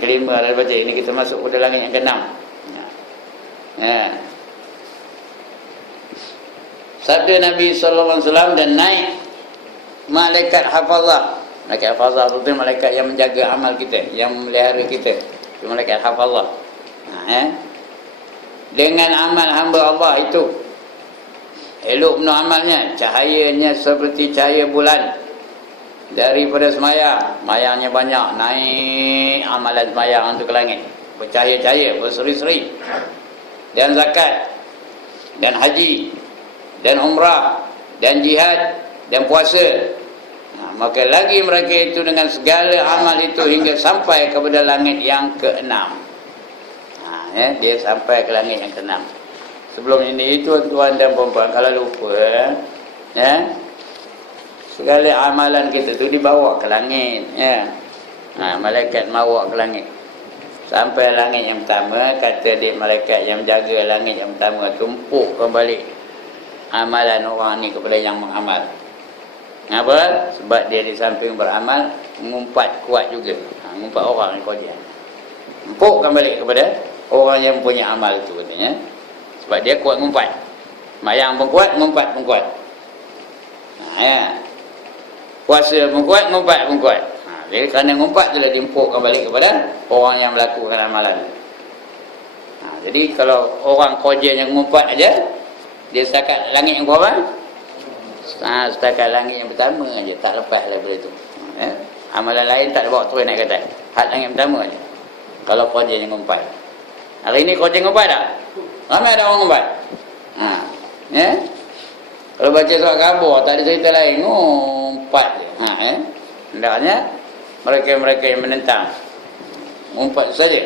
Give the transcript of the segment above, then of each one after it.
kelima dah baca. Ini kita masuk pada langit yang keenam. Ya. Sabda Nabi sallallahu alaihi wasallam, dan naik malaikat hafazah. Malaikat hafazah itu malaikat yang menjaga amal kita, yang memelihara kita. Itu malaikat hafazah. Dengan amal hamba Allah itu, elok benar amalnya, cahayanya seperti cahaya bulan. Daripada semayang, mayangnya banyak, naik amalan semayang itu ke langit, bercahaya-cahaya, berseri-seri. Dan zakat, dan haji, dan umrah, dan jihad, dan puasa. Maka lagi mereka itu dengan segala amal itu hingga sampai kepada langit yang keenam. Dia sampai ke langit yang keenam. Sebelum ini tuan-tuan dan puan-puan, kalau lupa, segala amalan kita tu dibawa ke langit. Malaikat bawa ke langit. Sampai langit yang pertama, kata dia malaikat yang menjaga langit yang pertama, tumpuk kembali amalan orang ni kepada yang mengamal. Kenapa? Sebab dia di samping beramal, mengumpat kuat juga. Mengumpat orang ni dia. Tumpukkan balik kepada orang yang punya amal tu katanya. Sebab dia kuat mengumpat. Mayang pun kuat, mengumpat pun kuat. Puasa pun kuat, mengumpat pun kuat. Jadi kerana mengumpat tu lah diempukkan balik kepada orang yang melakukan amalan. Jadi kalau orang koja yang mengumpat aja, dia setakat langit yang berapa? Setakat langit yang pertama aja, tak lepas daripada itu. Amalan lain tak bawa terus naik ke atas. Had langit pertama aja. Kalau koja yang mengumpat. Hari ni koja mengumpat tak? Ramai ada orang mengumpat. Kalau baca surat khabar, tak ada cerita lain, ngumpat je. Hendaknya mereka-mereka yang menentang ngumpat saja.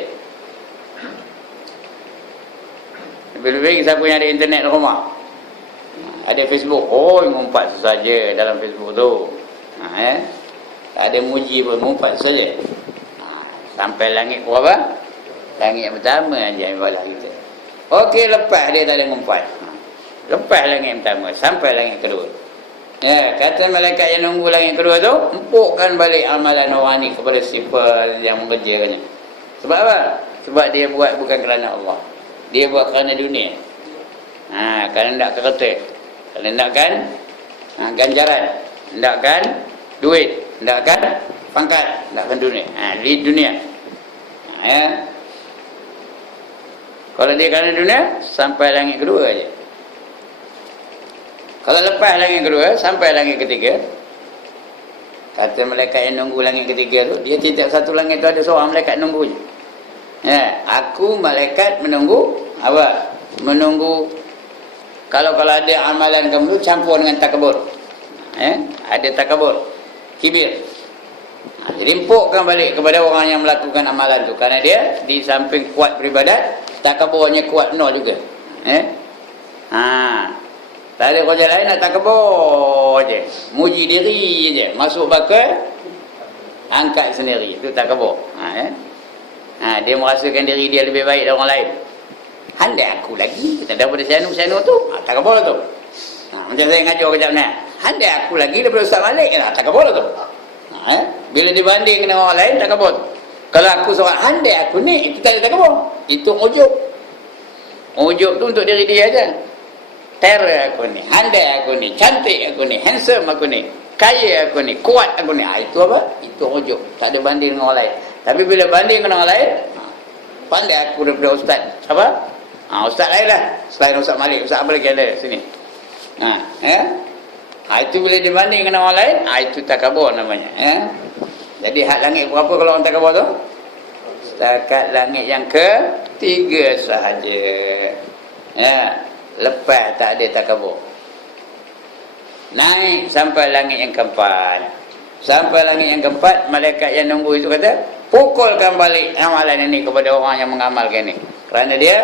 Lebih-lebih siapa yang ada internet di rumah, ada Facebook, ngumpat saja dalam Facebook tu. Tak ada muji pun, ngumpat saja. Sampai langit berapa? Langit yang pertama aja ibadah kita. Okey, lepas dia tak ada ngumpat. Lepas langit yang pertama sampai langit kedua. Kata malaikat yang nunggu langit kedua tu, empukkan balik amalan orang ni kepada sifat yang mengerjakannya. Sebab apa? Sebab dia buat bukan kerana Allah. Dia buat kerana dunia. Kerana nak kereta, kerana nakkan ganjaran, nakkan duit, nakkan pangkat, nakkan dunia. Di dunia. Kalau dia kerana dunia, sampai langit kedua aja. Kalau lepas langit kedua, sampai langit ketiga, kata malaikat yang nunggu langit ketiga tu, dia tiap satu langit tu ada seorang malaikat nunggu je. Aku malaikat menunggu apa? Menunggu kalau ada amalan kamu campur dengan takabur. Ada takabur, kibir. Jadi empukkan balik kepada orang yang melakukan amalan tu, kerana dia di samping kuat beribadat, takaburnya kuat nol juga. Tak ada kerja lain, nak takabur je, muji diri je, masuk bakal angkat sendiri, itu takabur. Dia merasakan diri dia lebih baik dari orang lain. Handai aku lagi daripada Syanu tu, takabur tu. Macam saya ngajar kejap ni, handai aku lagi daripada Ustaz Malik, takabur tu. Bila dibanding dengan orang lain, takabur. Kalau aku seorang, handai aku ni, itu tak ada takabur. Itu ujub. Ujub tu untuk diri dia aja. Terror aku ni, handai aku ni, cantik aku ni, handsome aku ni, kaya aku ni, kuat aku ni. Itu apa? Itu ujub. Tak ada banding dengan orang lain. Tapi bila banding dengan orang lain, pandai aku daripada ustaz. Apa? Ustaz lain lah. Selain Ustaz Malik, Ustaz apa lagi ada sini? Itu bila dibanding dengan orang lain, itu takabur namanya. Jadi hak langit berapa kalau orang takabur tu? Setakat langit yang ketiga sahaja. Lepas tak ada takabur. Naik sampai langit yang keempat. Sampai langit yang keempat, malaikat yang nunggu itu kata, pukulkan balik amalan ini kepada orang yang mengamalkan ini. Kerana dia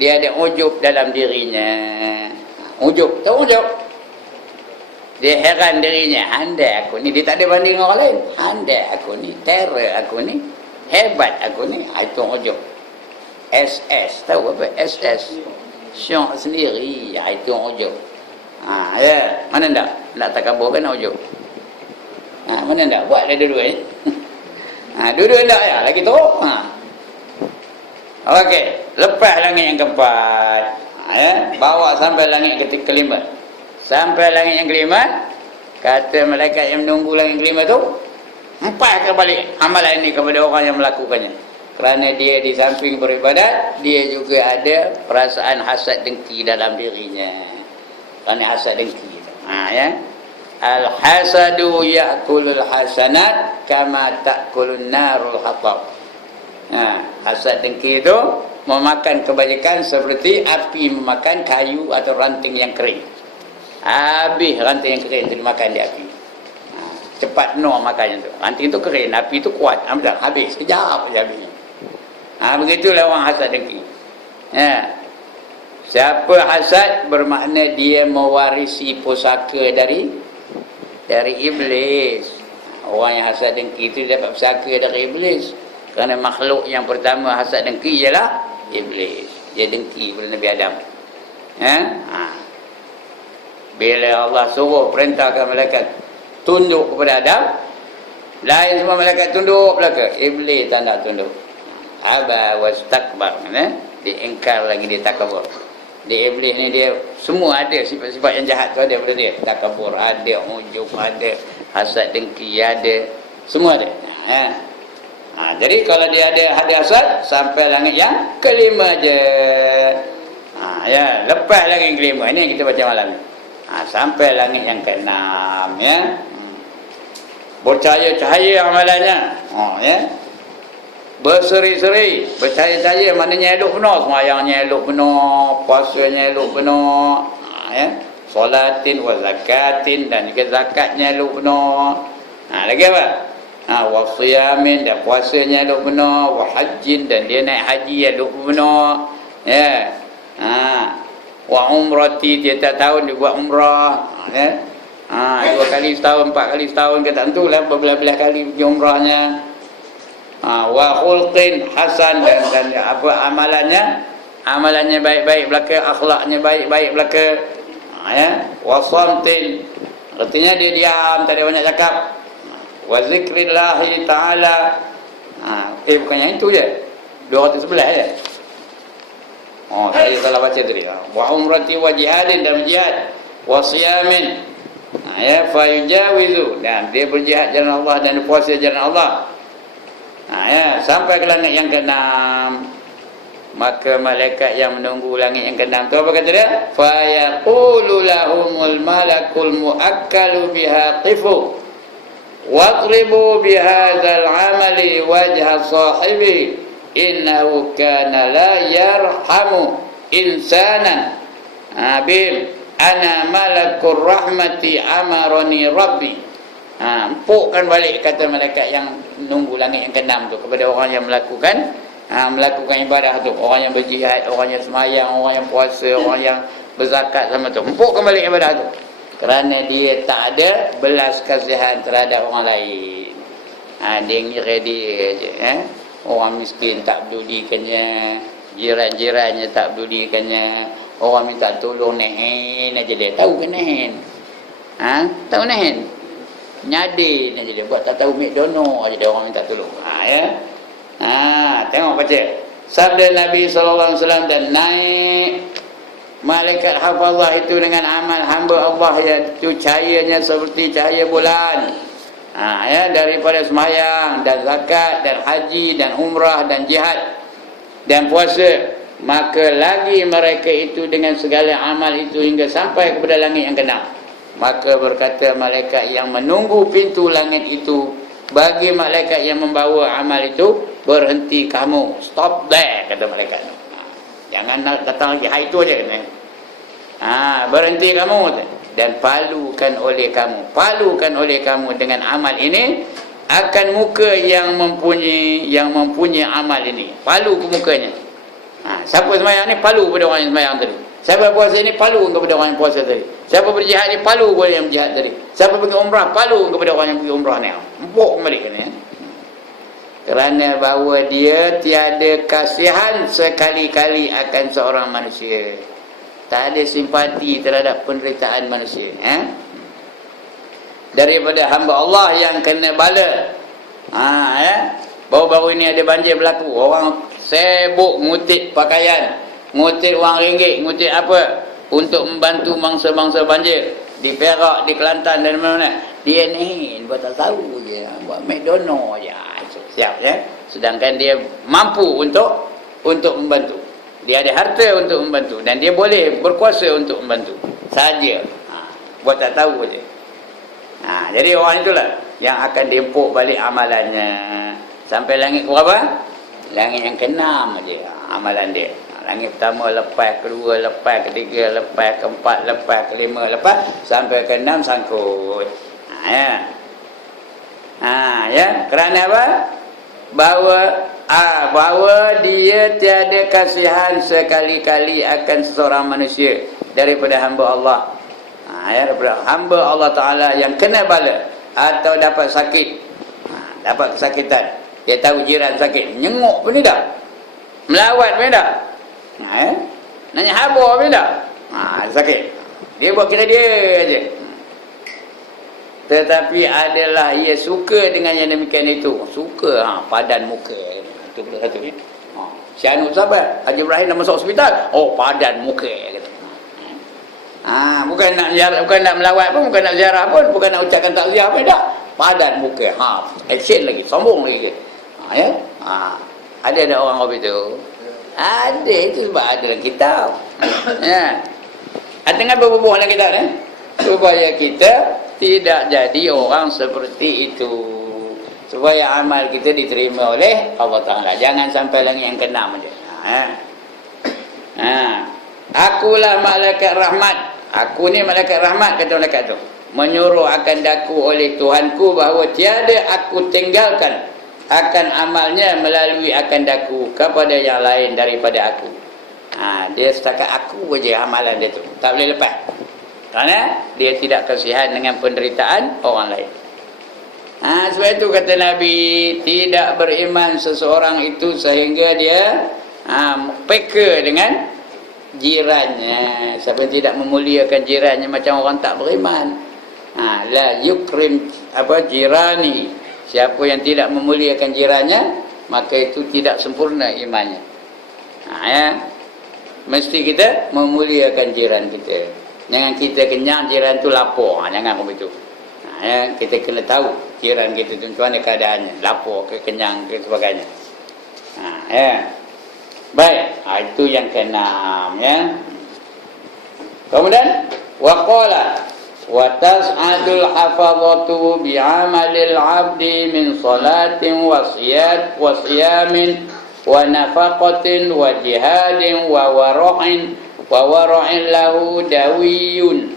ada ujub dalam dirinya. Ujub, tahu ujub? Dia heran dirinya, handai aku ni, dia tak ada banding dengan orang lain. Handai aku ni, terror aku ni, hebat aku ni. Itu ujub. SS, tahu apa? SS. Syok sendiri. Itu ujub. Mana tak? Nak takabur kan ujub? Mana tak? Buat dah dua-dua ni. Duduk hendak ya, lagi teruk. Okey, lepas langit yang keempat. Bawa sampai langit kelima. Sampai langit yang kelima, kata malaikat yang menunggu langit kelima tu, empaskan balik amalan ini kepada orang yang melakukannya. Kerana dia di samping beribadat, dia juga ada perasaan hasad dengki dalam dirinya. Kerana hasad dengki. Al-hasadu ya'kulul hasanat kama ta'kulun narul hatab. Hasad dengki itu memakan kebajikan seperti api memakan kayu atau ranting yang kering. Habis ranting yang kering itu dimakan di api. Cepat penuh makannya tu. Ranting tu kering, api tu kuat. Habis, sekejap je habis. Begitulah orang hasad dengki. Siapa hasad bermakna dia mewarisi pusaka dari iblis. Orang yang hasad dengki itu dapat pusaka dari iblis. Kerana makhluk yang pertama hasad dengki ialah iblis. Dia dengki pada Nabi Adam. Bila Allah suruh perintahkan malaikat tunduk kepada Adam, lain semua malaikat tunduk belaka. Iblis tak nak tunduk. Aba wastakbar. Diingkar lagi, dia takabur. Di iblis ni dia semua ada sifat-sifat yang jahat tu ada pada dia. Takabur ada, ujub ada, hasad dengki ada, semua ada. Jadi kalau dia ada hasad sampai langit yang kelima je. Lepas langit yang kelima ini yang kita baca malam ni. Sampai langit yang keenam ya. Bercahaya-cahaya amalannya. Berseri-seri, bercahaya-cahaya, maknanya elok penuh, semayangnya elok penuh, puasanya elok penuh, solatin wa zakatin, dan juga zakatnya elok penuh. Lagi apa? Wa siyamin, dan puasanya elok penuh, wa hajjin, dan dia naik haji elok penuh. Wa umrati, dia tak tahun dia buat umrah. 2 kali setahun, 4 kali setahun, ke tak tentulah berbelah-belah kali pergi umrahnya. Wa khulqin hasan, dan apa amalannya baik-baik belaka, akhlaknya baik-baik belaka. Wa samtin, artinya dia diam, tak ada banyak cakap. Wa zikrillahi ta'ala, bukan yang itu je, 211 je. Saya salah baca tadi. Wa umrati wa jihadin, dan berjihad. Wa siyamin, fa yujawizu, dan dia berjihad jalan Allah dan puasa jalan Allah. Sampai ke langit yang keenam. Maka malaikat yang menunggu langit yang keenam tu apa kata dia? Fa yaqulu lahumul malakul muakkalu biha qifu wadribu bihadzal amali wajha sahibi innahu kana la yarhamu insanan. Bim ana malakur rahmati amarani rabbi. Empukkan balik, kata malaikat yang menunggu langit yang keenam tu, kepada orang yang melakukan ibadah tu, orang yang berjihad, orang yang semayang, orang yang puasa, orang yang berzakat sama tu. Empukkan balik ibadah tu, kerana dia tak ada belas kasihan terhadap orang lain. Dia ngira dia je. Orang miskin tak pedulikannya, jiran-jirannya tak pedulikannya, orang minta tolong nehen aja dia. Tahu ke nehen? Tahu nehen? Nyadin aja dia, buat tak tahu McDonald aja dia, orang minta tolong. Tengok baca sabda Nabi SAW, dan naik malaikat hafazah itu dengan amal hamba Allah yang itu cahayanya seperti cahaya bulan. Daripada sembahyang dan zakat dan haji dan umrah dan jihad dan puasa, maka lagi mereka itu dengan segala amal itu hingga sampai kepada langit yang keenam. Maka berkata malaikat yang menunggu pintu langit itu bagi malaikat yang membawa amal itu, berhenti kamu, stop there, kata malaikat. Jangan datang lagi, itu aja kata. Berhenti kamu, dan palukan oleh kamu dengan amal ini akan muka yang mempunyai amal ini. Palu ke mukanya. Siapa sembahyang ni, palu pada orang yang sembahyang tadi. Siapa puasa ni, palu kepada orang yang puasa tadi. Siapa berjihad ni, palu kepada yang berjihad tadi. Siapa pergi umrah, palu kepada orang yang pergi umrah ni. Empuk kembali kan ya. Kerana bahawa dia tiada kasihan sekali-kali akan seorang manusia. Tak ada simpati terhadap penderitaan manusia. Daripada hamba Allah yang kena bala. baru-baru ini ada banjir berlaku, orang sibuk ngutip pakaian, ngutip wang ringgit, ngutip apa untuk membantu bangsa-bangsa banjir di Perak, di Kelantan dan mana-mana. Dia ni buat tak tahu je, buat McDonald je. Siap ya. Sedangkan dia mampu untuk membantu. Dia ada harta untuk membantu dan dia boleh berkuasa untuk membantu. Saja. Buat tak tahu je. Jadi orang itulah yang akan diempuk balik amalannya sampai langit berapa? Langit yang keenam aja amalan dia. Langit pertama lepas, kedua lepas, ketiga lepas, keempat lepas, kelima lepas, sampai keenam sangkut. Ya. Kerana apa? Bahawa dia tiada kasihan sekali-kali akan seseorang manusia daripada hamba Allah. Daripada hamba Allah Ta'ala yang kena bala atau dapat sakit, dapat kesakitan. Dia tahu jiran sakit, nyenguk pun dah, melawat pun dah, nanya khabar pun dah, sakit. Dia buat kira dia aja. Tetapi adalah ia suka dengan yang demikian itu. Suka, padan muka. Itu pula satu ni. Si Anu sahabat, Haji Ibrahim dah masuk hospital. Oh, padan muka. Kata. Bukan nak ziarah, bukan nak melawat pun, bukan nak ziarah pun, bukan nak ucapkan takziah pun dah. Padan muka. Action lagi, sombong lagi. Ada orang begitu. Ada, itu sebab ada dalam kitab. Dengan berbubuh dalam kitab ni, supaya kita tidak jadi orang seperti itu, supaya amal kita diterima oleh Allah Ta'ala. Jangan sampai langit yang keenam aja. Akulah malaikat rahmat. Aku ni malaikat rahmat, kata malaikat tu, menyuruh akan daku oleh Tuhanku bahawa tiada aku tinggalkan akan amalnya melalui akan daku kepada yang lain daripada aku. Dia setakat aku saja amalan dia tu, tak boleh lepas. Kerana dia tidak kasihan dengan penderitaan orang lain. Sebab itu kata Nabi, tidak beriman seseorang itu sehingga dia peka dengan jirannya. Siapa yang tidak memuliakan jirannya macam orang tak beriman. La yukrim jirani. Siapa yang tidak memuliakan jirannya, maka itu tidak sempurna imannya. Mesti kita memuliakan jiran kita. Jangan kita kenyang, jiran tu lapar. Jangan begitu. Kita kena tahu jiran kita tu macam mana keadaannya, lapar ke, kenyang ke, sebagainya. Baik, itu yang keenam ya. Kemudian waqala wa tas'adul hafazatu bi'amalil 'abdi min salatin wa siyamin wa nafaqatin wa jihadin wa wara'in lahu dawiyun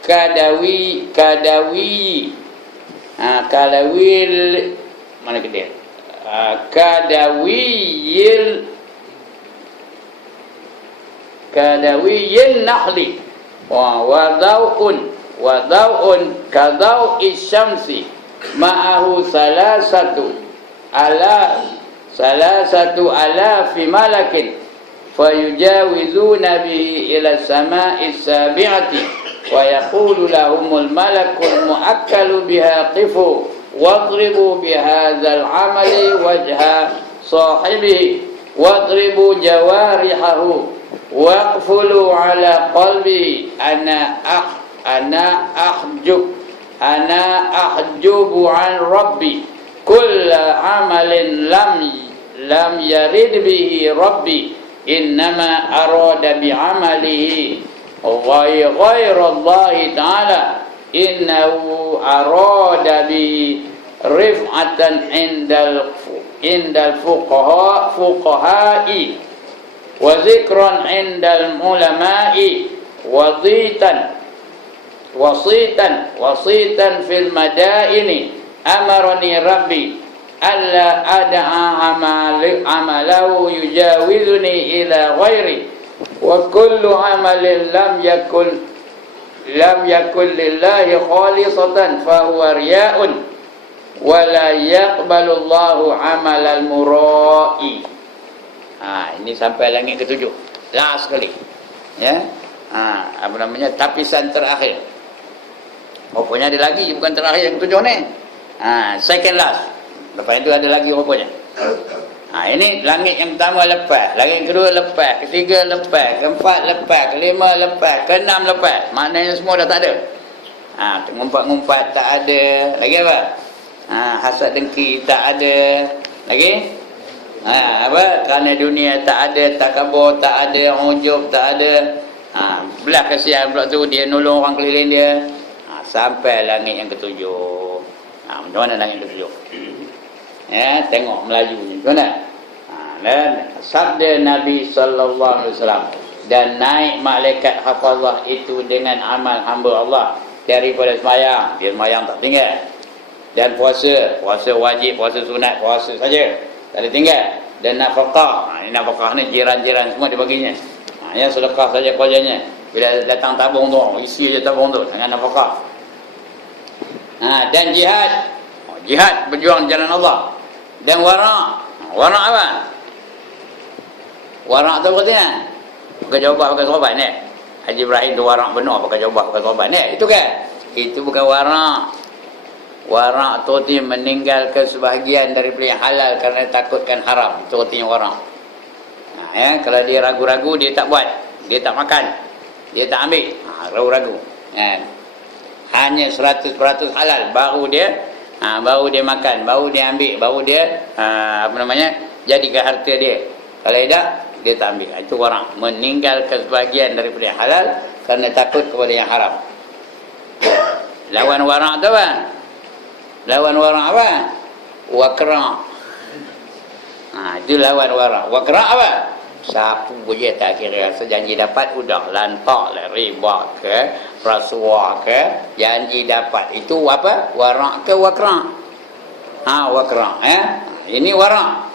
kadawil mana dia kadawiyil nahli wa daw'un kadaw'is syamsi ma'ahu salasatu alafi malakin fayujawizuna bihi ila sama'is sabi'ati wa yaqulu lahumul malakul mu'akkalu biha qifu wadribu bihadzal amali wajha sahibihi wadribu jawarihahu waqfulu ala qalbi ana ahjubu an rabbi kulla amalin lam yarid bihi rabbi innama arada bi'amalihi ghayra Allah ta'ala innahu arada bi rif'atan indal fuqaha'i wa zikran indal ulama'i wasitan fil madaini amarani rabbi alla ad'a amalahu yujawizuni ila ghairi wa kullu amalin lam yakun lillahi khalisatan fa huwa riya'un wa la yaqbalu Allahu amalal mura'i. Ini sampai langit ke-7. Last sekali. Ya. Tapisan terakhir. Rupanya ada lagi, bukan terakhir yang ke-7 ni. Second last. Lepas itu ada lagi rupanya. Ini langit yang pertama lepas, langit yang kedua lepas, ketiga lepas, keempat lepas, kelima lepas, keenam lepas. Maknanya semua dah tak ada. Ngumpat-ngumpat tak ada. Lagi apa? Hasad dengki tak ada. Lagi? Apa? Kerana dunia tak ada, takabur tak ada, ujub tak ada. Belah kasihan pula tu, dia nolong orang keliling dia. Sampai langit yang ketujuh. Macam mana langit yang ketujuh? Tengok Melayu ni. Macam mana? Dan sabda Nabi SAW, dan naik malaikat hafazah itu dengan amal hamba Allah daripada sembahyang. Dia sembahyang tak tinggal. Dan puasa wajib, puasa sunat, puasa saja, tak ada tinggal. Dan nafkah, ini nafkah ni jiran-jiran semua dibaginya. Yang sedekah saja kerjanya. Bila datang tabung tu, isi je tabung tu dengan nafkah. Dan jihad, jihad berjuang jalan Allah. Dan warak apa? Warak tu berarti pakai jawabah pakai sorban ni. Haji Ibrahim tu warak benar pakai jawabah pakai sorban ni. Itu kan? Itu bukan warak. Warak tu artinya meninggalkan sebahagian daripada yang halal kerana takutkan haram. Itu artinya warak. Kalau dia ragu-ragu, dia tak buat, dia tak makan, dia tak ambil. Ragu-ragu. Hanya 100% halal, baru dia makan, baru dia ambil, baru dia jadikan harta dia. Kalau tidak, dia tak ambil. Itu warak, meninggalkan sebahagian daripada yang halal kerana takut kepada yang haram. Lawan warak tu apa? Lawan warak apa? Wakra. Itu lawan warak. Wakra apa? Sapu je tak kira. Sejanji dapat udah lantak lah, riba ke, rasuah ke, janji dapat. Itu apa? Warak ke wakra? Wakra. Ini warak.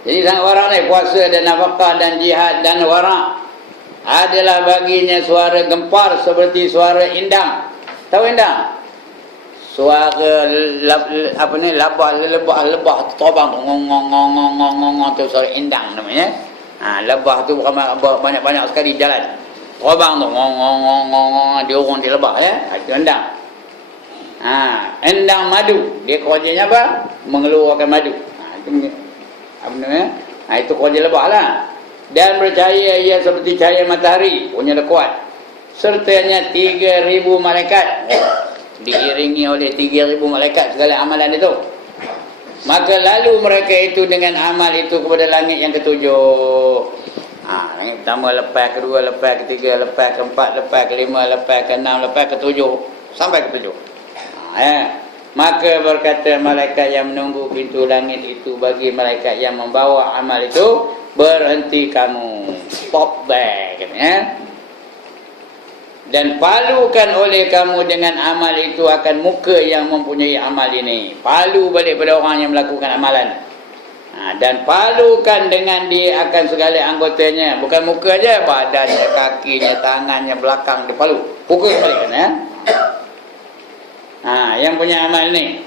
Jadi sangat warak ni, puasa dan nafkah dan jihad dan warak adalah baginya suara gempar seperti suara indang. Tahu indang? Suara lebah terbang tu, ngong tu suara indang namanya. Lebah tu banyak-banyak sekali jalan. Terbang tu ngong dia orang di lebah ya. Itu indang. Endang madu, dia kerjanya apa? Mengeluarkan madu. Itu apa namanya? Itu kerja lebah lah. Dan bercahaya ia seperti cahaya matahari, punya kuat. Sertanya 3,000 malaikat. Diiringi oleh 3,000 malaikat segala amalan itu. Maka lalu mereka itu dengan amal itu kepada langit yang ketujuh. Langit pertama lepas, kedua lepas, ketiga lepas, keempat lepas, kelima lepas, keenam lepas, ketujuh, sampai ketujuh. Maka berkata malaikat yang menunggu pintu langit itu bagi malaikat yang membawa amal itu, berhenti kamu, stop there, dan palukan oleh kamu dengan amal itu akan muka yang mempunyai amal ini. Palu balik pada orang yang melakukan amalan. Dan palukan dengan dia akan segala anggotanya, bukan muka aja, badannya, kakinya, tangannya, belakang dipalu, pukul balik kan. Yang punya amal ni.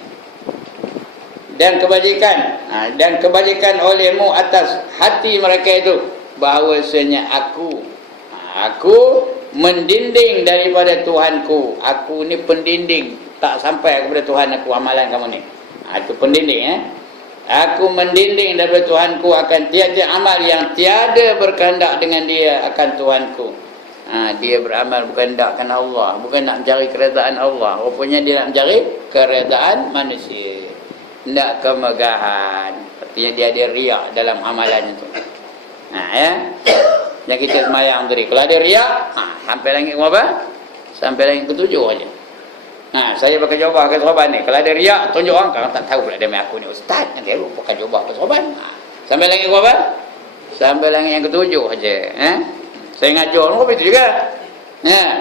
Dan kebajikan olehmu atas hati mereka itu, bahawasanya aku mendinding daripada Tuhanku. Aku ni pendinding, tak sampai kepada Tuhan aku amalan kamu ni. Itu pendinding. Aku mendinding daripada Tuhanku akan tiada amal yang tiada berkehendak dengan dia akan Tuhanku. Dia beramal bukan nakkan Allah, bukan nak mencari keredaan Allah. Rupanya dia nak mencari keredaan manusia, nak kemegahan. Artinya dia ada riak dalam amalan itu. Yang kita semayang tadi, kalau ada riak, sampai langit berapa? Sampai langit ketujuh aja. Saya pakai jawabah pakai sorban ni. Kalau ada riak, tunjuk orang, kalau tak tahu pula demi aku ni ustaz, nanti aku pakai jawabah pakai sorban. Sampai langit berapa? Sampai langit yang ketujuh aja. Saya ngajar orang begitu juga.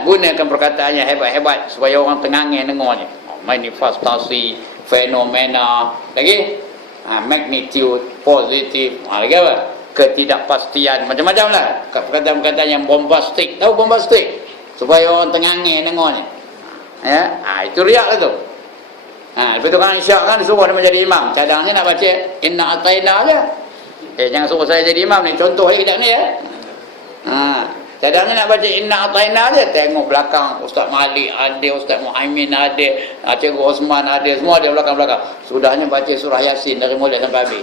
Gunakan perkataannya hebat-hebat supaya orang tengangin dengarnya. Manifestasi, fenomena, lagi magnitude, positif, lagi apa? Ketidakpastian, macam-macam lah. Perkataan-perkataan yang bombastik. Tahu bombastik? Supaya orang tengangin dengarnya. Itu riak lah tu. Lepas tu kan isyak kan disuruh dia menjadi imam. Cadang ni nak baca inna ataina je. Jangan suruh saya jadi imam ni. Contoh ayat ni ya. Kadang-kadang nak baca Inna Ataina je, tengok belakang Ustaz Malik ada, Ustaz Muhaimin ada, Cikgu Osman ada, semua ada belakang-belakang. Sudahnya baca surah Yasin dari mula sampai habis.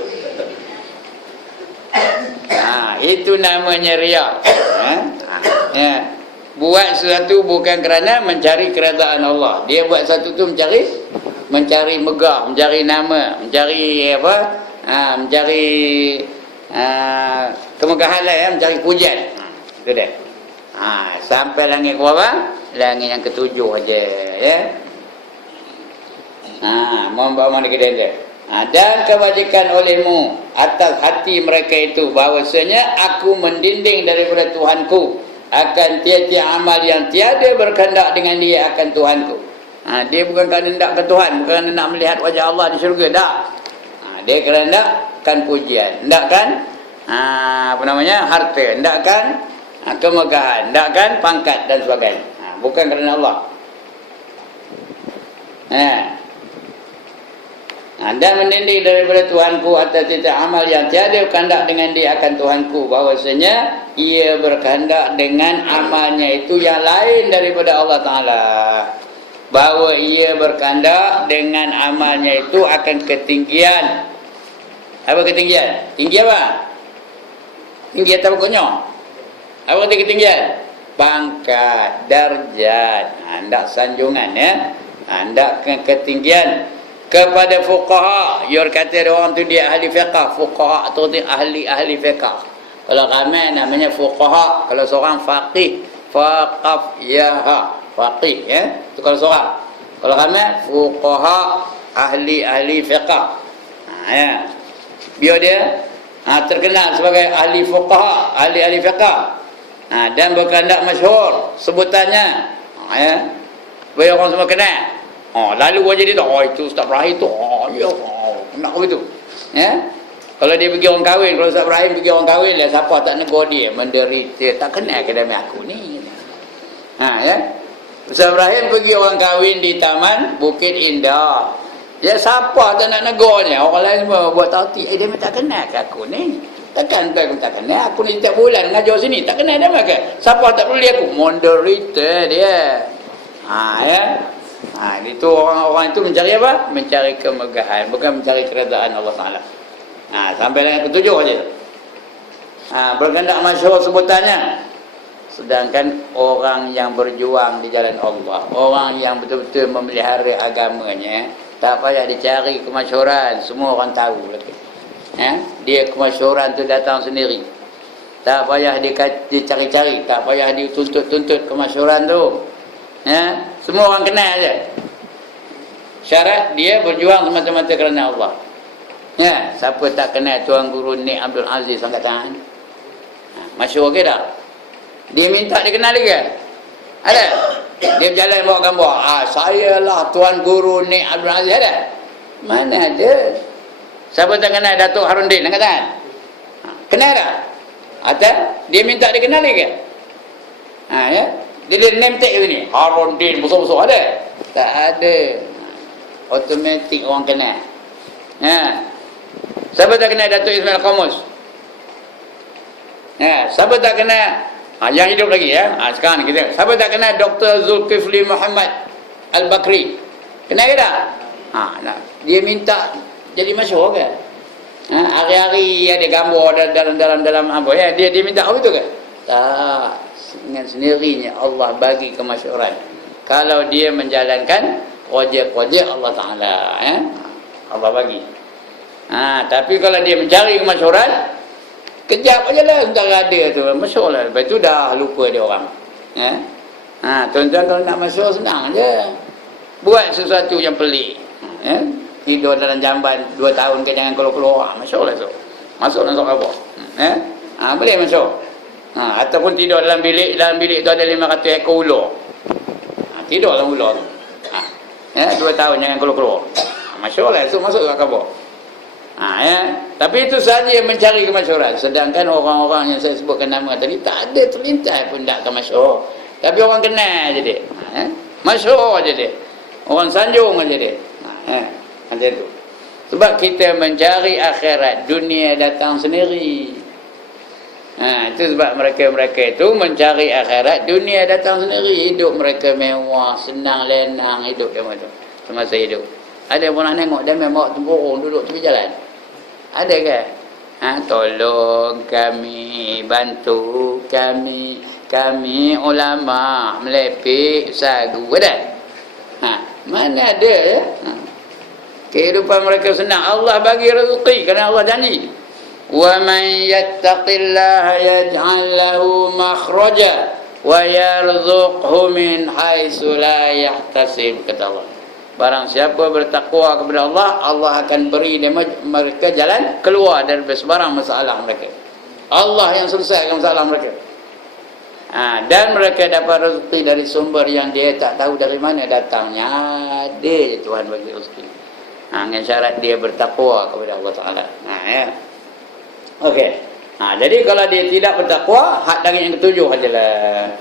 Itu namanya riya. Buat sesuatu bukan kerana mencari keredaan Allah. Dia buat sesuatu tu mencari megah, mencari nama, mencari apa? Mencari kemegahan lah ya, mencari pujian. Itu dia. Sampai langit ke berapa? Langit yang ketujuh aja ya. Mohon bawa mana kedai dia. Dan kebajikan olehmu atas hati mereka itu, bahawasanya aku mendinding daripada Tuhanku akan tiap-tiap amal yang tiada berkehendak dengan dia akan Tuhanku. Dia bukan kerana hendak ke Tuhan, bukan kerana nak melihat wajah Allah di syurga, tak. Dia kerana hendakkan pujian, hendakkan harta, hendakkan kemegahan, hendakkan pangkat dan sebagainya. Bukan kerana Allah. Dan mendinding daripada Tuhanku atas tiap amal yang tiada berkehendak dengan dia akan Tuhanku, bahawasanya ia berkehendak dengan amalnya itu yang lain daripada Allah Ta'ala. Bahawa ia berkehendak dengan amalnya itu akan ketinggian. Apa ketinggian? Tinggi apa? Tinggi atas pokoknya. Apa kata ketinggian? Pangkat, darjat. Hendak sanjungan ya. Hendak ketinggian. Kepada fuqaha, dia kata ada orang tu dia ahli fiqh. Fuqaha tu ahli fiqh. Kalau ramai namanya fuqaha, kalau seorang faqih, faqaf yaha, faqih ya. Itu kalau seorang. Kalau ramai fuqaha, ahli fiqh. Ya. Biar dia terkenal sebagai ahli fuqaha, ahli fiqh. Dan berkehendak masyhur sebutannya. Ya. Biar orang semua kenal. Lalu wajah dia tu, itu Ustaz Ibrahim tu, nak begitu ya. Kalau dia pergi orang kahwin, kalau Ustaz Ibrahim pergi orang kahwin lah, siapa tak negur dia, menderita, tak kenal ke dalam aku ni ya. Ustaz Ibrahim pergi orang kahwin di Taman Bukit Indah, ya siapa tak nak negurnya. Orang lain semua buat tauti, dia tak kenal ke aku ni. Takkan kau tak kenal aku ni, setiap bulan ngajar sini, tak kenal dia ke? Siapa tak peduli aku, menderita dia ya. Itu orang-orang itu mencari apa? Mencari kemegahan, bukan mencari keredaan Allah Ta'ala. Sampai dengan ketujuh saja. Berkehendak masyhur sebutannya. Sedangkan orang yang berjuang di jalan Allah, orang yang betul-betul memelihara agamanya, tak payah dicari kemasyhuran, semua orang tahu lagi. Dia kemasyhuran tu datang sendiri. Tak payah dicari-cari, tak payah dituntut-tuntut kemasyhuran tu. Semua orang kenal aja. Syarat dia berjuang semata-mata kerana Allah. Siapa tak kenal Tuan Guru Nik Abdul Aziz angkat tangan. Masyhur ke tak? Dia minta dikenal lagi. Ada? Dia berjalan bawa gambar. Saya lah Tuan Guru Nik Abdul Aziz, ada? Mana ada? Siapa tak kenal Datuk Harundin angkat tangan. Kenal tak? Atau dia minta dikenal lagi. Ya. Dia name tag ni, Harundin besar-besar, ada? Tak ada. Automatik orang kenal. Siapa tak kenal Datuk Ismail Qamus? Siapa tak kenal yang hidup lagi ya? Sekarang kita. Siapa tak kenal Dr. Zulkifli Muhammad Al-Bakri? Kenal ke tak? Dia minta jadi masyhur ke? Hari-hari ada gambar dalam apa ya? Dia minta apa itu ke? Tak. Dengan sendirinya Allah bagi kemasyhuran kalau dia menjalankan wajib-wajib Allah Ta'ala ya? Allah bagi. Tapi kalau dia mencari kemasyhuran, kejap aja lah sebentar ada tu masyhur lah, lepas tu dah lupa dia orang ya? Tuan-tuan kalau nak masyhur senang je, buat sesuatu yang pelik ya? Tidur dalam jamban 2 tahun ke jangan keluar-keluar, masyhur lah tu, masuk dalam khabar ya? Boleh masuk. Ataupun tidur dalam bilik tu ada 500 ekor ular. Tidur dalam ular tu. 2 tahun jangan keluar-keluar. Masyhurlah tu masuk ke khabar. Ya. Tapi itu saja yang mencari kemasyhuran. Sedangkan orang-orang yang saya sebutkan nama tadi tak ada terlintas pun tak kemasyhur. Tapi orang kenal aja dia. Masyhur aja dia. Orang sanjung aja dia. Macam tu. Sebab kita mencari akhirat, dunia datang sendiri. Itu sebab mereka-mereka itu mencari akhirat. Dunia datang sendiri. Hidup mereka mewah, senang, lenang. Hidup dia macam semasa hidup. Ada yang pernah tengok dan memang tempurung duduk tepi jalan? Ada ke? Tolong kami, bantu kami. Kami ulama melepik sagu. Ada? Mana ada ya? Kehidupan mereka senang. Allah bagi rezeki kerana Allah janji. وَمَنْ يَتَّقِ اللَّهَ يَجْعَلْ لَهُ مَخْرَجًا وَيَرْزُقْهُ مِنْ حَيْثُ لَا يَحْتَسِبُ, kata Allah. Barang siapa bertakwa kepada Allah, Allah akan beri mereka jalan keluar dari sebarang masalah mereka. Allah yang selesaikan masalah mereka. Dan mereka dapat rezeki dari sumber yang dia tak tahu dari mana datangnya. Dia Tuhan bagi rezeki. Dengan syarat dia bertakwa kepada Allah Ta'ala. Ya. Okey. Jadi kalau dia tidak bertakwa, hak langit yang ketujuh adalah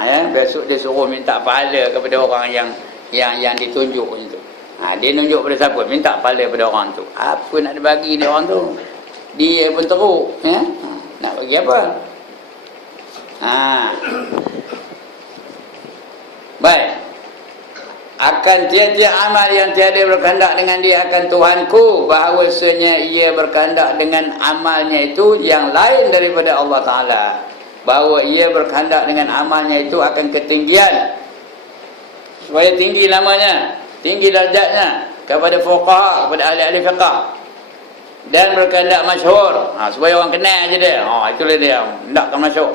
ya, besok dia suruh minta pahala kepada orang yang ditunjuk itu. Dia nunjuk pada siapa? Minta pahala pada orang tu. Apa nak dibagi dia orang tu? Dia pun teruk, ya. Nak bagi apa? Baik. Akan tiap-tiap amal yang tiada berkehendak dengan dia akan Tuhanku, bahawasanya ia berkehendak dengan amalnya itu yang lain daripada Allah Ta'ala. Bahawa ia berkehendak dengan amalnya itu akan ketinggian, supaya tinggi namanya, tinggi darjatnya kepada fuqaha, kepada ahli-ahli fiqh, dan berkehendak masyhur, supaya orang kenal aja dia. Itulah dia, hendakkan masyhur.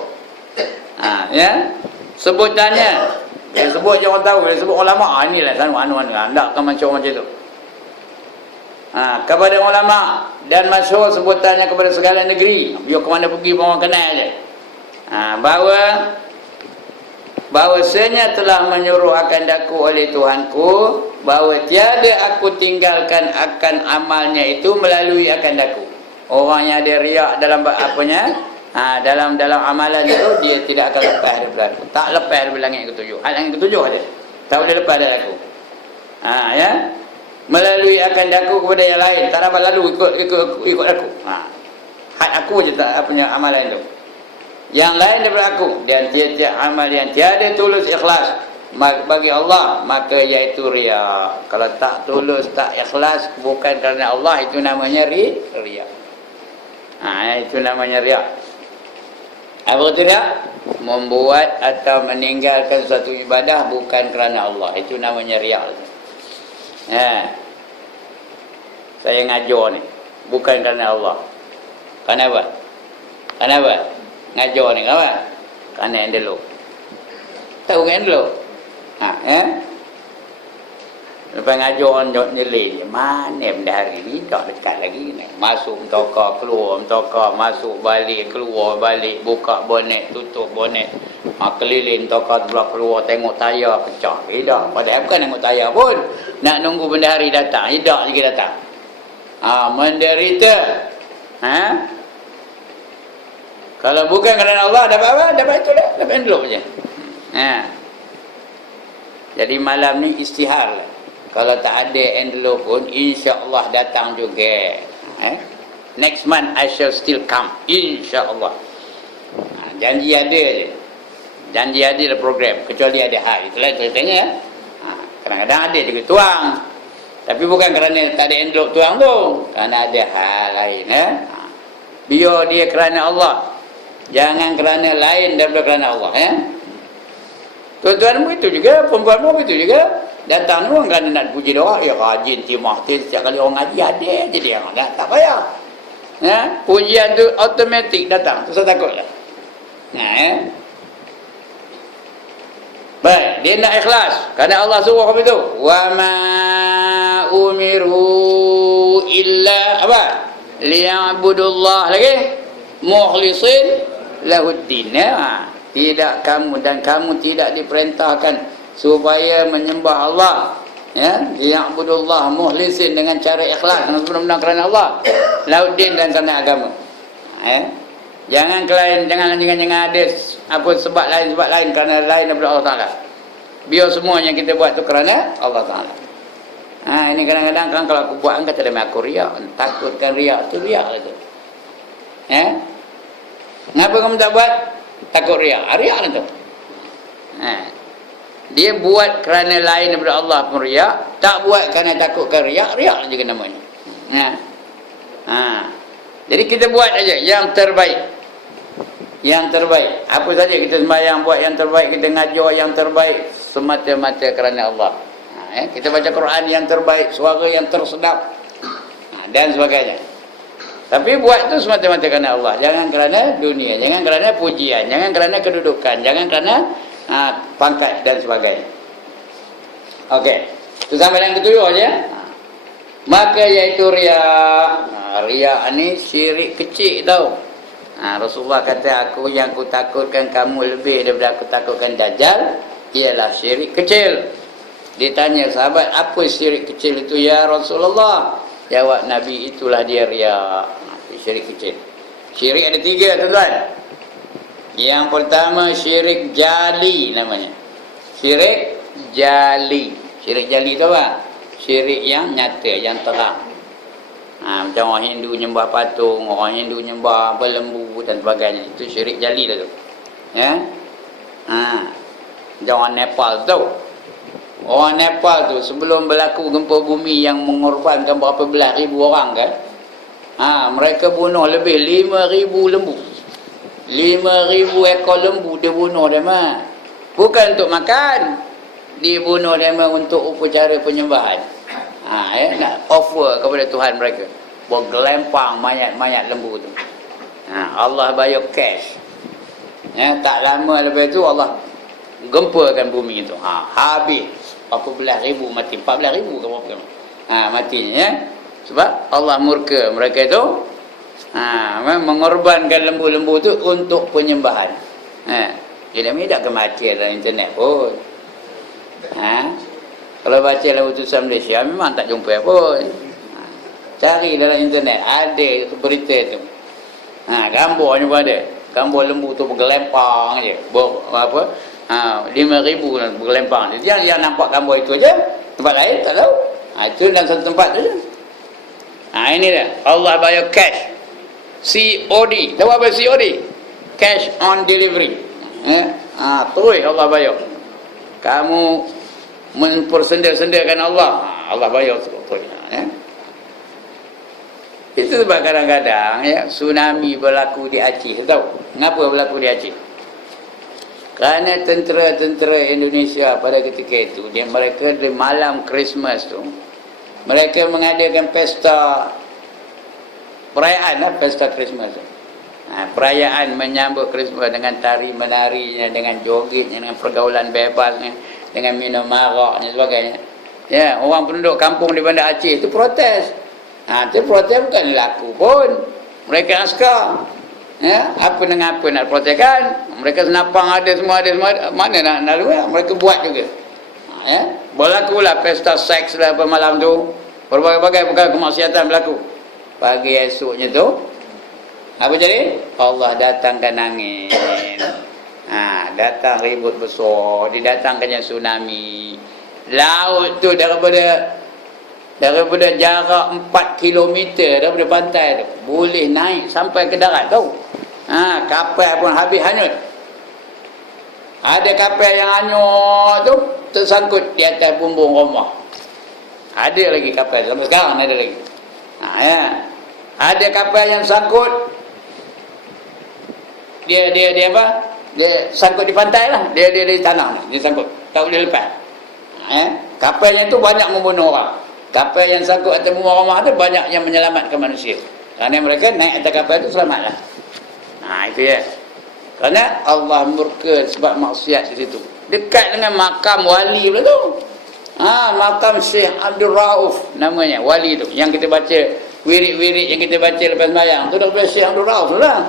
Ya, sebutannya dia sebut je orang tahu, dia sebut ulama, inilah anu hendakkan masyhur macam tu. Kepada ulama dan masyhur sebutannya kepada segala negeri, biar ke mana pergi pun orang kenal je. Bahawasanya telah menyuruh akan daku oleh Tuhanku, bahawa tiada aku tinggalkan akan amalnya itu melalui akan daku. Orang yang ada riak dalam apanya, dalam amalan itu, dia tidak akan lepas daripada aku. Tak lepas daripada langit yang ketujuh. Langit yang ketujuh ada, tak boleh lepas dari aku. Ya, melalui akan daku kepada yang lain, tak dapat lalu ikut aku. Hak aku je tak punya amalan itu. Yang lain daripada aku, dan tiap-tiap amal yang tiada tulus ikhlas bagi Allah, maka iaitu riya. Kalau tak tulus, tak ikhlas, bukan kerana Allah, itu namanya riya. Itu namanya riya. Apa itu riya? Membuat atau meninggalkan suatu ibadah bukan kerana Allah, itu namanya riya. Saya ngajar ni bukan kerana Allah. Kenapa? Kenapa? Ngajar ni kenapa? Kerana yang dulu. Tahu kan dulu? Lepas ngajar orang nyelih dia, mana benda hari ni tak dekat lagi ni. Masuk mentokar, keluar mentokar, masuk balik, keluar balik, buka bonet, tutup bonet, keliling mentokar keluar, tengok tayar pecah. Tidak, padahal bukan tengok tayar pun, nak nunggu benda hari datang, tidak lagi datang. Menderita. Kalau bukan kerana Allah, dapat apa? Dapat itu dah, dapat envelope je. Jadi malam ni istihar lah. Kalau tak ada envelope pun, insya-Allah datang juga. Next month I shall still come, insya-Allah. Janji ada je. Janji ada lah program, kecuali ada hal. Itulah ceritanya ya. Kadang-kadang ada juga tuang. Tapi bukan kerana tak ada envelope tuang tu, kerana ada hal lain. Biar dia kerana Allah, jangan kerana lain daripada kerana Allah. Tuan-tuan pun itu juga, perempuan pun itu juga. Datang ni orang kerana nak puji doa, ya rajin timah setiap kali orang ngaji ada je dia. Tak payah. Pujian tu automatik datang. Tu saya takutlah. Baik, dia nak ikhlas kerana Allah suruh apa itu? Wa ma umiru illa apa? Liya'budullah lagi mukhlisin lahuddin. Tidak kamu dan kamu tidak diperintahkan supaya menyembah Allah, liya'budullah mukhlisin, dengan cara ikhlas, benar-benar kerana Allah, lahuddin, dan kerana agama. Jangan ada apa sebab lain kerana lain daripada Allah Ta'ala. Biar semuanya kita buat tu kerana Allah Ta'ala. Ini kadang-kadang kan kalau aku buat, kata dia aku riak, takutkan riak tu riak lah tu. Kenapa kamu tak buat? Takut riak. Riak lah tu. Dia buat kerana lain daripada Allah pun riak. Tak buat kerana takutkan riak. Riak lah juga namanya. Jadi kita buat aja yang terbaik. Yang terbaik. Apa saja kita sembahyang buat yang terbaik. Kita ngajar yang terbaik. Semata-mata kerana Allah. Kita baca Quran yang terbaik. Suara yang tersedap. Dan sebagainya. Tapi buat tu semata-mata kerana Allah. Jangan kerana dunia. Jangan kerana pujian. Jangan kerana kedudukan. Jangan kerana pangkat dan sebagainya. Okey. Itu sampai yang ketujuh aja. Maka iaitu riak. Riak ni syirik kecil tau. Rasulullah kata, aku yang aku takutkan kamu lebih daripada aku takutkan Dajjal ialah syirik kecil. Ditanya sahabat, apa syirik kecil itu ya Rasulullah? Jawab Nabi, itulah dia riak. Syirik kecil. Syirik ada 3 tuan-tuan. Yang pertama syirik jali namanya. Syirik jali. Syirik jali tu apa? Syirik yang nyata, yang terang. Macam orang Hindu nyembah patung, orang Hindu nyembah lembu dan sebagainya. Itu syirik jali lah tu. Ya. Macam orang Nepal tu. Orang Nepal tu sebelum berlaku gempa bumi yang mengorbankan berapa belas ribu orang kan. Mereka bunuh lebih 5,000 lembu. 5,000 ekor lembu dia bunuh dia mah. Bukan untuk makan. Dia bunuh dia mah untuk upacara penyembahan. Nak offer kepada Tuhan mereka. Bergelempang mayat-mayat lembu tu. Allah bayar cash. Tak lama lepas tu Allah gempakan bumi tu. Habis. Berapa belas ribu mati. 14,000 ke berapa. Matinya ya. Sebab Allah murka mereka itu mengorbankan lembu-lembu tu untuk penyembahan. Dia ni tak kematian dalam internet pun. Kalau baca dalam utusan Malaysia memang tak jumpa pun. Cari dalam internet ada berita tu. Gambarnya pun ada. Gambar lembu tu bergelempang je. 5,000 bergelempang je. Yang nampak gambar itu je. Tempat lain tak tahu. Itu dalam satu tempat tu je. Ini dah. Allah bayar cash. COD. Tahu apa COD? Cash on delivery. Terus Allah bayar. Kamu mempersenda-sendakan Allah. Allah bayar terus. Itu sebab kadang-kadang ya, tsunami berlaku di Aceh. Tahu? Mengapa berlaku di Aceh? Kerana tentera-tentera Indonesia pada ketika itu, mereka di malam Christmas tu, mereka mengadakan pesta perayaan lah, pesta Christmas. Perayaan menyambut Christmas dengan tari menarinya, dengan jogetnya, dengan pergaulan bebasnya, dengan minum arak dan sebagainya. Ya, orang penduduk kampung di Bandar Aceh itu protes. Itu protes bukan laku pun. Mereka askar. Ya, apa dengan apa nak proteskan? Mereka senapang ada semua. Mana nak lalu? Mereka buat juga. Ya, berlakulah pesta seks lah pada malam tu. Berbagai-bagai perkara kemaksiatan berlaku. Pagi esoknya tu apa jadi? Allah datangkan angin. Datang ribut besar, didatangkannya tsunami. Laut tu daripada jarak 4 kilometer daripada pantai tu boleh naik sampai ke darat tau. Kapal pun habis hanyut. Ada kapal yang hanyut tu tersangkut di atas bumbung rumah. Ada lagi kapal sampai sekarang ada lagi. Ya. Ada kapal yang sangkut dia apa? Dia sangkut di pantai lah. Dia di tanah lah. Dia sangkut. Tak boleh lepas. Kapalnya tu banyak membunuh orang. Kapal yang sangkut atas rumah-rumah tu banyak yang menyelamatkan manusia. Kerana mereka naik atas kapal tu selamatlah. Itu ya. Kerana Allah murka sebab maksiat di situ. Dekat dengan makam wali pula tu. Makam Syekh Abdul Rauf namanya, wali tu. Yang kita baca wirid-wirid yang kita baca lepas sembahyang tu daripada Syekh Abdul Rauf tu lah.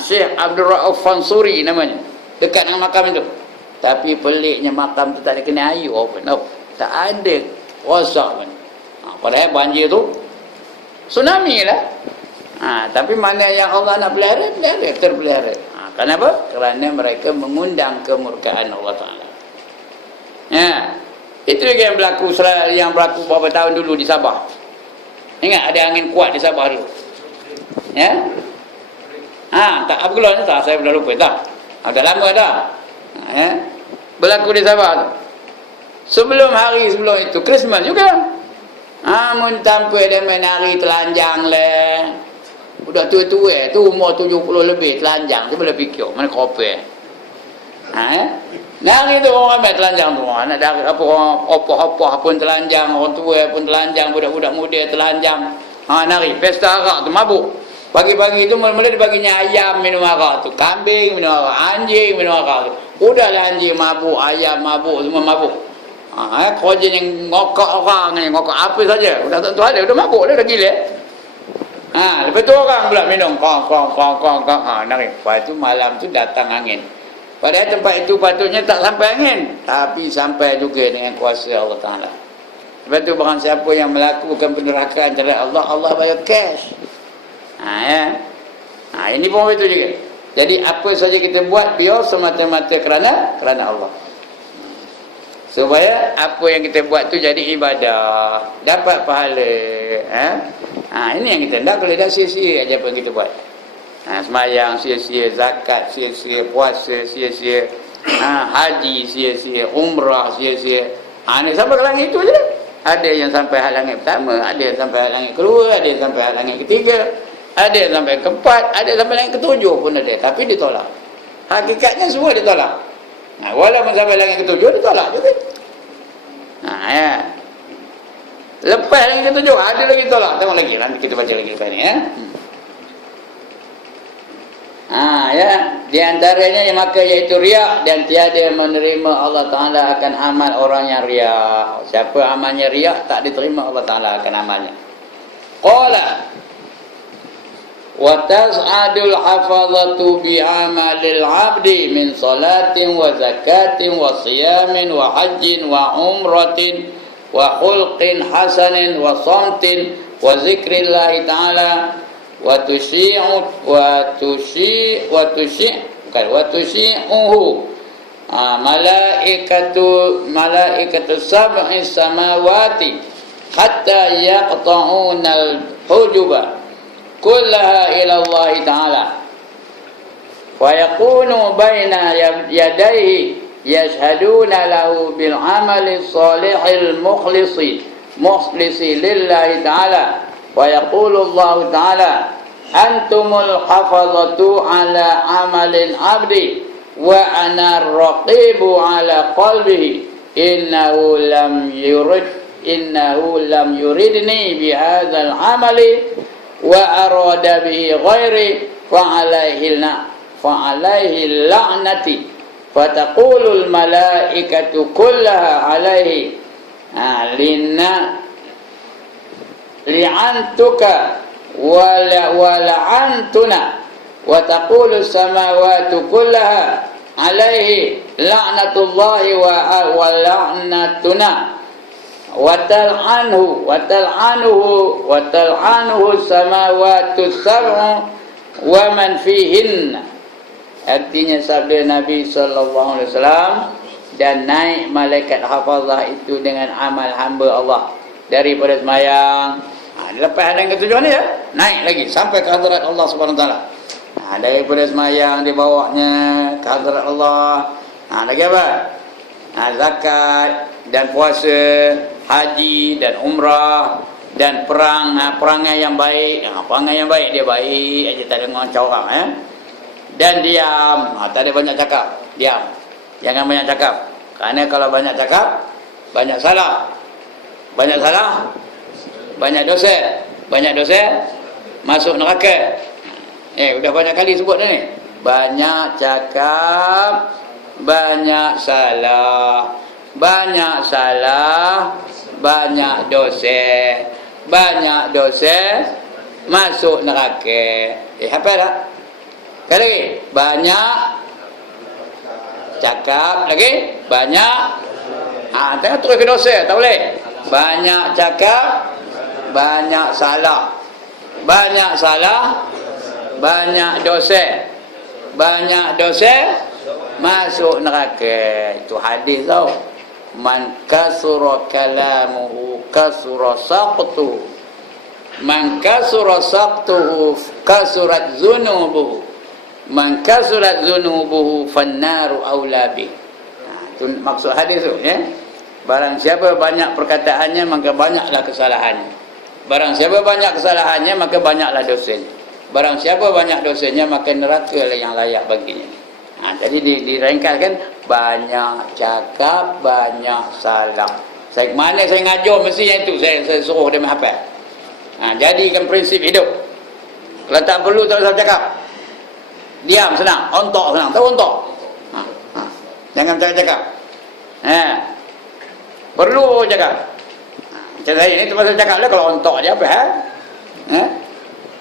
Syekh Abdul Rauf Fansuri namanya. Dekat dengan makam itu. Tapi peliknya makam tu tak ada kena air pun. Tak ada rosak pun. Padahal banjir tu tsunami lah. Tapi mana yang Allah nak pelihara, terpelihara. Kenapa? Kerana mereka mengundang kemurkaan Allah Ta'ala. Itu juga yang berlaku beberapa tahun dulu di Sabah. Ingat ada angin kuat di Sabah dulu. Tak apa keluar ni tak, saya dah lupa tak. Dah lama dah. Berlaku di Sabah tu. Sebelum hari sebelum itu Christmas juga. Mun tampil dia main hari telanjang le. Budak tua-tua tu umur 70 lebih telanjang, dia boleh fikir mana kopi. Hari tu orang ramai telanjang tu. Nak dari apa orang opah-opah pun telanjang, orang tua pun telanjang, budak-budak muda telanjang. Nari pesta arak tu mabuk. Pagi-pagi tu mula-mula dibaginya ayam minum arak tu, kambing minum arak, anjing minum arak tu. Udahlah anjing mabuk, ayam mabuk, semua mabuk. Kerja yang ngokok orang ni, ngokok apa saja. Udah tentu ada, udah mabuk dah gila. Lepas tu orang pula minum kong. Nari. Lepas tu malam tu datang angin. Padahal tempat itu patutnya tak sampai angin, tapi sampai juga dengan kuasa Allah Ta'ala. Lepas tu barang siapa yang melakukan penerakan terhadap Allah, Allah bayar cash. Ini pun betul juga. Jadi apa saja kita buat biar semata-mata kerana Allah. Supaya apa yang kita buat tu jadi ibadah, dapat pahala. Ini yang kita nak. Kalau dah sia-sia aja apa yang kita buat. Semayang sia-sia, zakat sia-sia, puasa sia-sia, haji sia-sia, umrah sia-sia. Ni sampai ke langit itu je. Ada yang sampai hal langit pertama, ada yang sampai hal langit kedua, ada yang sampai hal langit ketiga, ada yang sampai keempat, ada yang sampai langit ketujuh pun ada. Tapi ditolak. Hakikatnya semua ditolak. Walaupun sampai langit ketujuh ditolak juga. Lepas langit ketujuh ada lagi tolak. Tengok lagi, nanti kita baca lagi lepas ni Di antaranya yang maka iaitu riak, dan tiada menerima Allah Ta'ala akan amal orang yang riak. Siapa amalnya riak, tak diterima Allah Ta'ala akan amalnya. Qala wa tas'adul hafazatu bi amalil abdi min salatin wa zakatin wa siyamin wa hajjin wa umratin wa khulqin hasanin wa samtin wa zikrillahi ta'ala wa tusyi'uhu malaikatu sab'i samawati hatta yaqta'unal hujuba kullaha ila Allah ta'ala wa yakunu baina yadayhi yashhaduna lahu bil amali salihil mukhlisi lillahi ta'ala wa yaqulu Allah ta'ala antumul hafazatu ala amalin abdi wa ana raqibu ala qalbihi innahu lam yuridni bihadzal amali wa arada bihi ghairi fa'alaihi la'nati fataqulul malaikatu kullaha alaihi li'antuka wa la'antuna wa taqulu samawatu kullaha alaihi la'natullahi wa la'natuna wa tal'anhu samawatu sab'u wa man fihinna. Artinya sabda Nabi SAW, dan naik malaikat hafazah itu dengan amal hamba Allah daripada semayang. Lepas ada yang ketujuh ni naik lagi sampai ke hadirat Allah Subhanahu Wa Taala. Daripada semayang di bawahnya ke hadirat Allah. Lagi apa? Zakat dan puasa, haji dan umrah dan perang, perangai yang baik. Perangai yang baik dia baik aja, tak ada ngoncau orang Dan diam, tak ada banyak cakap. Diam. Jangan banyak cakap. Kerana kalau banyak cakap, banyak salah. Banyak salah, banyak dosa. Banyak dosa, masuk neraka. Udah banyak kali sebut dah ni. Banyak cakap, banyak salah. Banyak salah, banyak dosa. Banyak dosa, masuk neraka. Hafal tak? Sekali lagi. Banyak cakap, lagi banyak. Tengok terus ke dosa, tak boleh. Banyak cakap, banyak salah. Banyak salah, banyak dosa. Banyak dosa, masuk neraka. Itu hadis tau. Man kasura kalamuhu kasura saqtuhu. Man kasura saqtuhu kasurat zunubuhu. Man kasurat dzunubuhu fannaru aula bih. Itu maksud hadis tu, ya. Barang siapa banyak perkataannya maka banyaklah kesalahannya. Barang siapa banyak kesalahannya maka banyaklah dosanya. Barang siapa banyak dosanya maka neraka lah yang layak baginya. Jadi direngkaskan banyak cakap, banyak salah. Mana saya ngajar mesti yang itu saya suruh dia menghafal. Jadikan prinsip hidup. Kalau tak perlu tak usah cakap. Diam senang, ontok senang. Tahu ontok? Jangan cakap. Perlu cakap. Macam saya ni terpaksa cakap lah kalau ontok je apa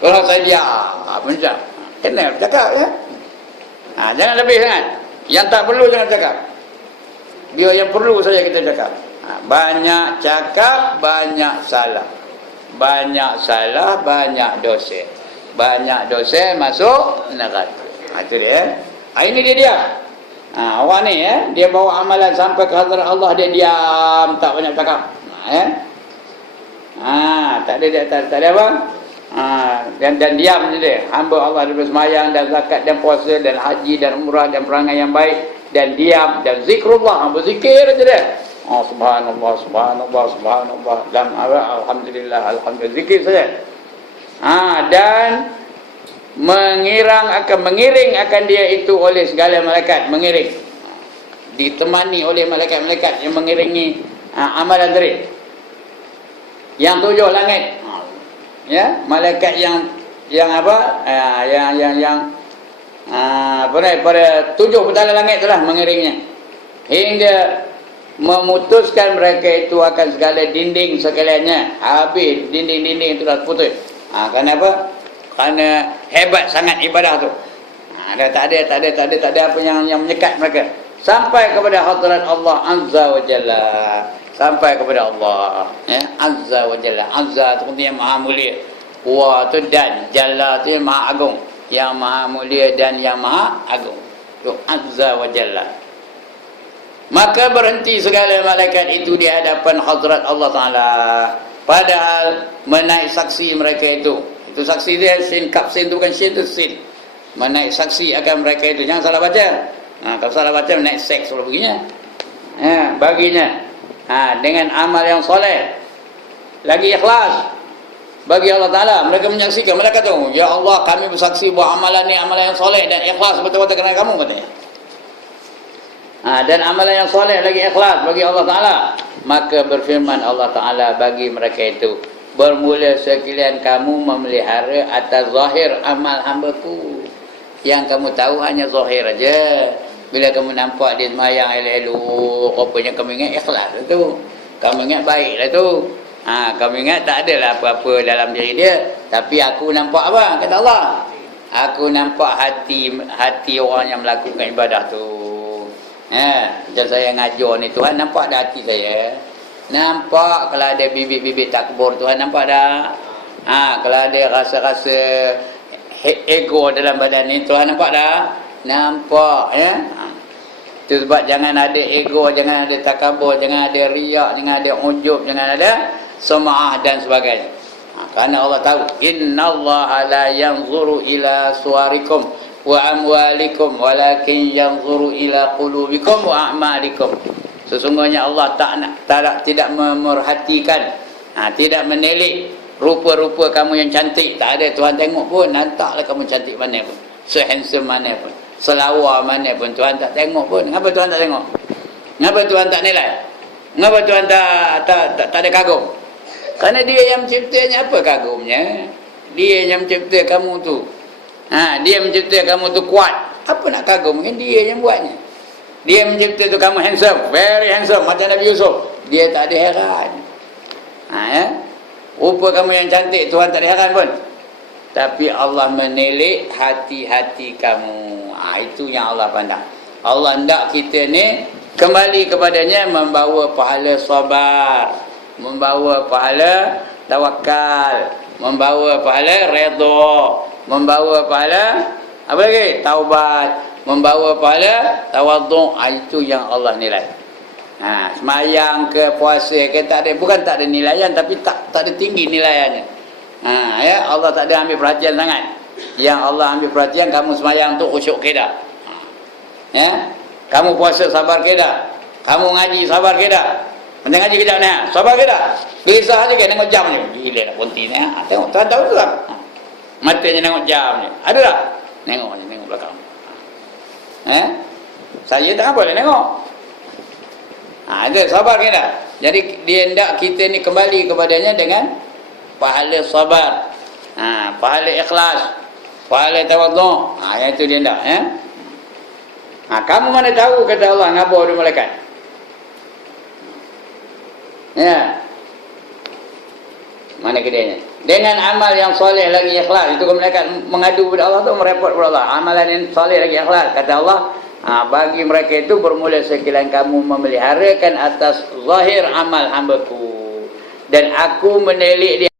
kalau saya diam macam kena cakap ya. Jangan lebih sangat. Yang tak perlu jangan cakap. Biar yang perlu saja kita cakap. Banyak cakap, banyak salah. Banyak salah, banyak dosa. Banyak dosa masuk neraka. Itu dia. Ini dia. Orang ni dia bawa amalan sampai ke hadirat Allah, dia diam, tak banyak cakap. Tak ada apa? Dan diam je dia. Hamba Allah daripada sembahyang dan zakat dan puasa dan haji dan umrah dan perangai yang baik dan diam dan zikrullah, berzikir je dia. Subhanallah, subhanallah, subhanallah, alhamdulillah, alhamdulillah, zikir saja. Dan mengiring akan dia itu oleh segala malaikat, mengiring, ditemani oleh malaikat-malaikat yang mengiringi amalan diri. Yang 7 langit, ya, malaikat yang apa, pada 7 petala langit itulah mengiringnya hingga memutuskan mereka itu akan segala dinding sekaliannya. Habis dinding-dinding itu dah putus. Kenapa? Kerana hebat sangat ibadah tu. Tak ada apa yang menyekat mereka sampai kepada hadirat Allah Azza wa Jalla. Sampai kepada Allah, Azza wa Jalla. Azza tu artinya maha mulia, wa tu dan, Jalla tu maha agung, yang maha mulia dan yang maha agung. Tu Azza wa Jalla. Maka berhenti segala malaikat itu di hadapan hadirat Allah Ta'ala. Padahal menaik saksi mereka itu saksi dia, sin, kap sin tu bukan sin, tu sin. Menaik saksi akan mereka itu. Jangan salah baca. Kalau salah baca menaik seks kalau begini. Baginya dengan amal yang soleh, lagi ikhlas bagi Allah Ta'ala. Mereka menyaksikan, mereka kata, ya Allah, kami bersaksi bahawa amalan ni amalan yang soleh dan ikhlas betul-betul kerana kamu, katanya. Dan amalan yang soleh lagi ikhlas bagi Allah Ta'ala. Maka berfirman Allah Ta'ala bagi mereka itu, bermula sekalian kamu memelihara atas zahir amal hambaku. Yang kamu tahu hanya zahir aja. Bila kamu nampak dia semayang elok-elok, rupanya kamu ingat ikhlas lah tu, kamu ingat baik lah tu. Kamu ingat tak adalah apa-apa dalam diri dia. Tapi aku nampak apa? Kata Allah, aku nampak hati orang yang melakukan ibadah tu. Macam saya ngajar ni, Tuhan nampak dah hati saya. Nampak kalau ada bibit-bibit takbur, Tuhan nampak dah. Kalau ada rasa-rasa ego dalam badan ni, Tuhan nampak dah. Nampak, ya. Itu sebab jangan ada ego, jangan ada takabur, jangan ada riak, jangan ada ujub, jangan ada sum'ah dan sebagainya. Kerana Allah tahu, innallaha la yanzuru ila suwarikum wa amwalikum walakin yanzuru ila qulubikum wa a'malikum. Sesungguhnya Allah tidak memerhatikan, tidak menilik rupa-rupa kamu yang cantik. Tak ada Tuhan tengok pun. Hantarlah kamu cantik mana pun, sehandsome mana pun, selawar mana pun, Tuhan tak tengok pun. Kenapa Tuhan tak tengok? Kenapa Tuhan tak nilai? Kenapa Tuhan tak ada kagum? Kerana dia yang menciptanya. Apa kagumnya? Dia yang mencipta kamu tu. Dia mencipta kamu tu kuat. Apa nak kagum? Kan dia yang buatnya. Dia mencipta tu kamu handsome, very handsome, macam Nabi Yusuf. Dia tak ada heran. Rupa kamu yang cantik, Tuhan tak ada heran pun. Tapi Allah menilik hati-hati kamu. Itu yang Allah pandang. Allah hendak kita ni kembali kepadanya, membawa pahala sabar, membawa pahala tawakal, membawa pahala redha, membawa pahala apa lagi? Taubat, membawa pahala tawaduk. Itu yang Allah nilai. Semayang ke puasa ke tak ada, bukan tak ada nilaian, tapi tak ada tinggi nilaiannya. Ya, Allah tak ada ambil perhatian sangat. Yang Allah ambil perhatian kamu semayang tu khusyuk ke dah? Ya? Kamu puasa sabar ke dah? Kamu ngaji sabar ke dah? Mana ngaji kejap ni? Sabar ke dah? Kisah aja ke tengok jam ni. Gila nak konti ni. Tengok, tuan tahu tu tak? Matanya tengok jam ni. Ada tak? Tengok ni, tengok belakang. Saya tak apa boleh tengok. Ada sabar ke dah? Jadi dia hendak kita ni kembali kepadanya dengan pahala sabar. Pahala ikhlas, pahala tawaduk. Yang itu dia hendak, ya. Kamu mana tahu kata Allah ngabur di malaikat? Ya. Mana kedainya? Dengan amal yang soleh lagi ikhlas, itu malaikat mengadu kepada Allah tu merepot kepada Allah. Amalan yang soleh lagi ikhlas, kata Allah, bagi mereka itu bermula sekalian kamu memeliharakan atas zahir amal hamba-Ku, dan aku menilik dia